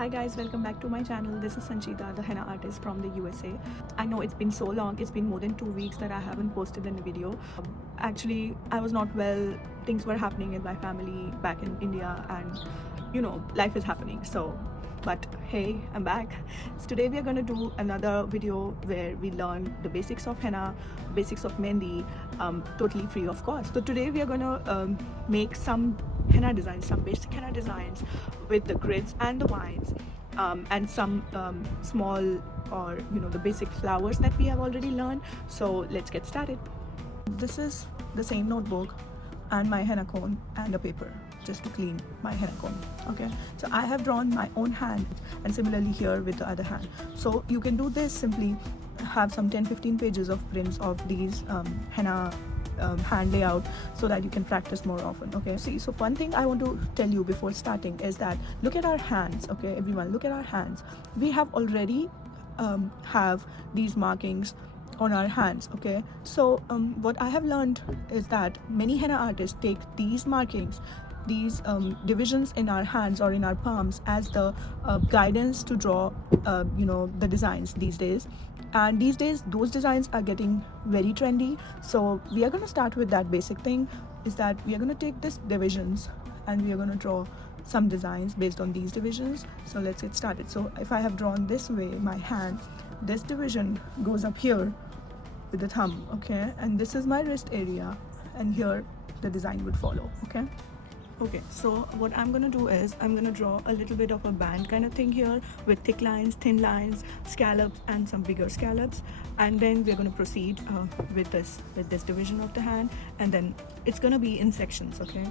Hi guys, welcome back to my channel. This is Sanchita, the henna artist from the USA. I know it's been so long, it's been more than 2 weeks that I haven't posted in a video. Actually, I was not well, things were happening in my family back in India, and life is happening. But hey, I'm back. So today we are going to do another video where we learn the basics of henna, basics of Mehendi, totally free of cost. So today we are going to make some henna designs, some basic henna designs with the grids and the vines, and some small or the basic flowers that we have already learned. So let's get started. This is the same notebook and my henna cone and a paper just to clean my henna cone. Okay, so I have drawn my own hand, and similarly here with the other hand. So you can do this, simply have some 10-15 pages of prints of these henna hand layout so that you can practice more often. Okay, see, so one thing I want to tell you before starting is that look at our hands. Okay, everyone, look at our hands. We have already have these markings on our hands. Okay, so what I have learned is that many henna artists take these markings, these divisions in our hands or in our palms as the guidance to draw the designs these days. And these days those designs are getting very trendy, so we are going to start with that basic thing, is that we are going to take these divisions and we are going to draw some designs based on these divisions. So let's get started. So if I have drawn this way my hand, this division goes up here with the thumb. Okay, and this is my wrist area, and here the design would follow. Okay, so what I'm gonna do is I'm gonna draw a little bit of a band kind of thing here with thick lines, thin lines, scallops, and some bigger scallops, and then we're gonna proceed with this division of the hand, and then it's gonna be in sections. Okay.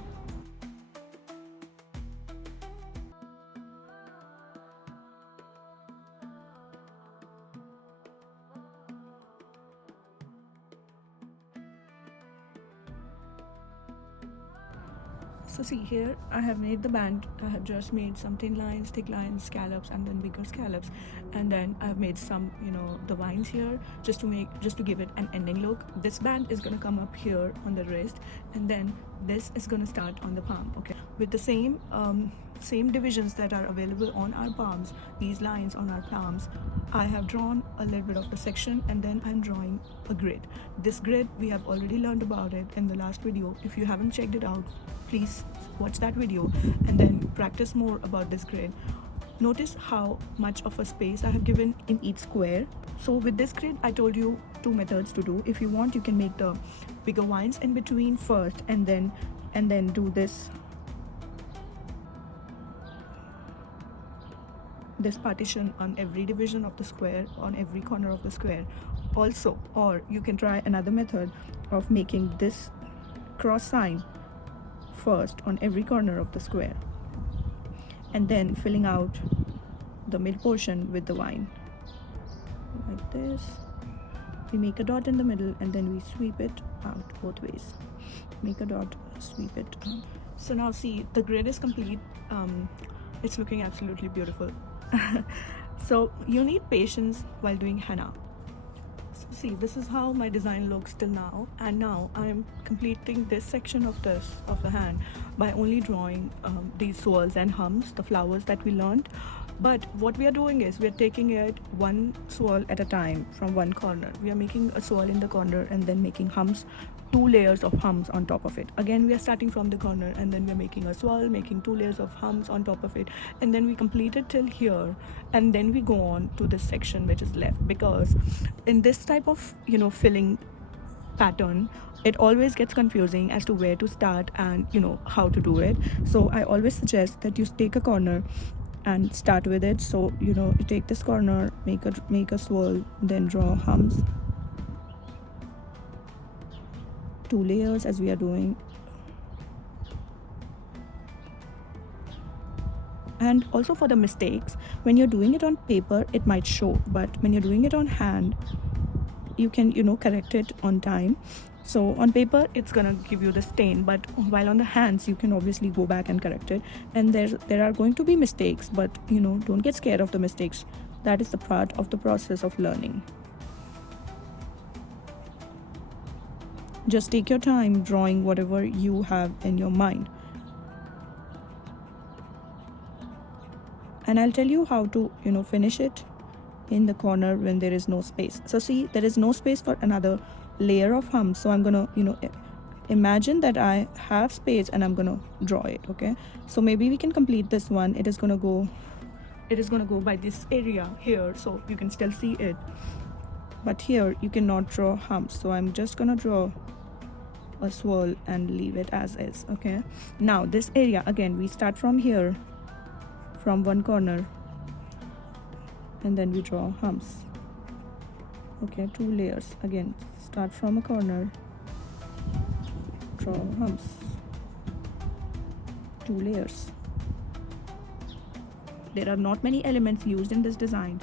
So see, here I have made the band. I have just made some thin lines, thick lines, scallops, and then bigger scallops, and then I've made some the vines here just to give it an ending look. This band is gonna come up here on the wrist, and then this is gonna start on the palm. Okay, with the same divisions that are available on our palms, these lines on our palms, I have drawn a little bit of the section, and then I'm drawing a grid. This grid, we have already learned about it in the last video. If you haven't checked it out, please watch that video and then practice more about this grid. Notice how much of a space I have given in each square. So with this grid, I told you 2 methods to do. If you want, you can make the bigger vines in between first, and then do this partition on every division of the square, on every corner of the square also. Or you can try another method of making this cross sign first on every corner of the square, and then filling out the mid portion with the vine like this. We make a dot in the middle, and then we sweep it out both ways. Make a dot, sweep it out. So now see, the grid is complete. It's looking absolutely beautiful. So you need patience while doing henna. So see, this is how my design looks till now, and now I'm completing this section of the hand by only drawing these swirls and hums, the flowers that we learned. But what we are doing is we're taking it one swirl at a time from one corner. We are making a swirl in the corner and then making hums, 2 layers of hums on top of it. Again, we are starting from the corner, and then we're making a swirl, making 2 layers of hums on top of it, and then we complete it till here, and then we go on to this section which is left. Because in this type of filling pattern, it always gets confusing as to where to start and how to do it. So I always suggest that you take a corner and start with it. So you take this corner, make a swirl, then draw hums, 2 layers as we are doing. And also for the mistakes, when you're doing it on paper it might show, but when you're doing it on hand, you can correct it on time. So on paper it's gonna give you the stain, but while on the hands you can obviously go back and correct it. And there are going to be mistakes, but don't get scared of the mistakes. That is the part of the process of learning. Just take your time drawing whatever you have in your mind. and I'll tell you how to finish it in the corner when there is no space. So see, there is no space for another layer of hum, so I'm gonna imagine that I have space and I'm gonna draw it. Okay, so maybe we can complete this one. It is gonna go by this area here, so you can still see it, but here you cannot draw humps, so I'm just gonna draw a swirl and leave it as is. Okay, now this area, again, we start from here, from one corner, and then we draw humps. Okay, 2 layers. Again, start from a corner, draw humps, 2 layers. There are not many elements used in this design,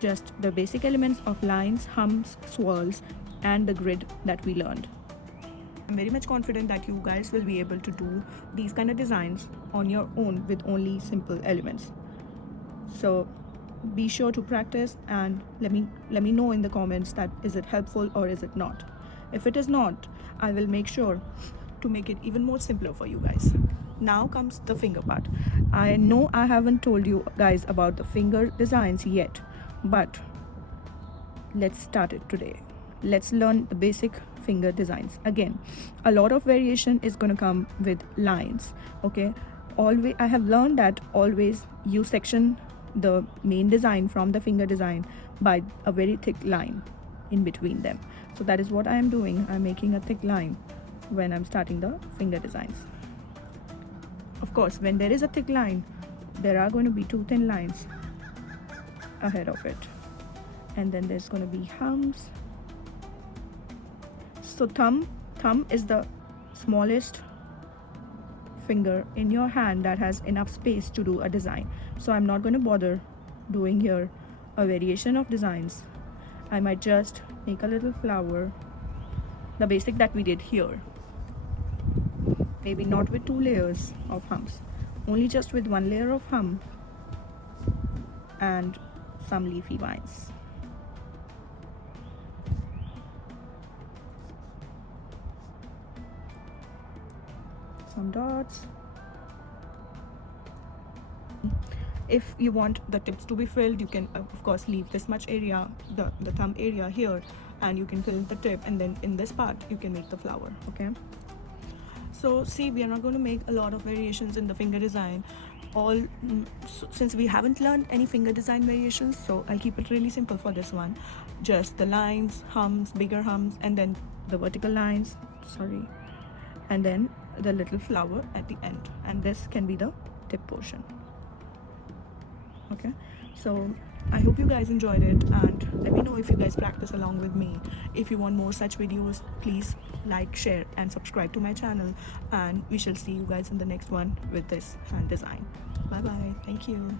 just the basic elements of lines, humps, swirls, and the grid that we learned. I'm very much confident that you guys will be able to do these kind of designs on your own with only simple elements. So be sure to practice and let me know in the comments that is it helpful or is it not. If it is not, I will make sure to make it even more simpler for you guys. Now comes the finger part. I know I haven't told you guys about the finger designs yet, but let's start it today. Let's learn the basic finger designs. Again, a lot of variation is going to come with lines. Okay, always I have learned that always you section the main design from the finger design by a very thick line in between them. So that is what I am doing. I'm making a thick line when I'm starting the finger designs. Of course, when there is a thick line, there are going to be 2 thin lines ahead of it, and then there's going to be humps. So thumb is the smallest finger in your hand that has enough space to do a design. So I'm not going to bother doing here a variation of designs. I might just make a little flower, the basic that we did here. Maybe not with 2 layers of humps, only just with 1 layer of hum and some leafy vines. Some dots. If you want the tips to be filled, you can of course leave this much area, the thumb area here, and you can fill the tip, and then in this part you can make the flower. Okay, so see, we are not going to make a lot of variations in the finger design, since we haven't learned any finger design variations, so I'll keep it really simple for this one. Just the lines, hums, bigger hums, and then the vertical lines, and then the little flower at the end, and this can be the tip portion. Okay, so I hope you guys enjoyed it, and let me know if you guys practice along with me. If you want more such videos, please like, share, and subscribe to my channel, and we shall see you guys in the next one with this hand design. Bye bye. Thank you.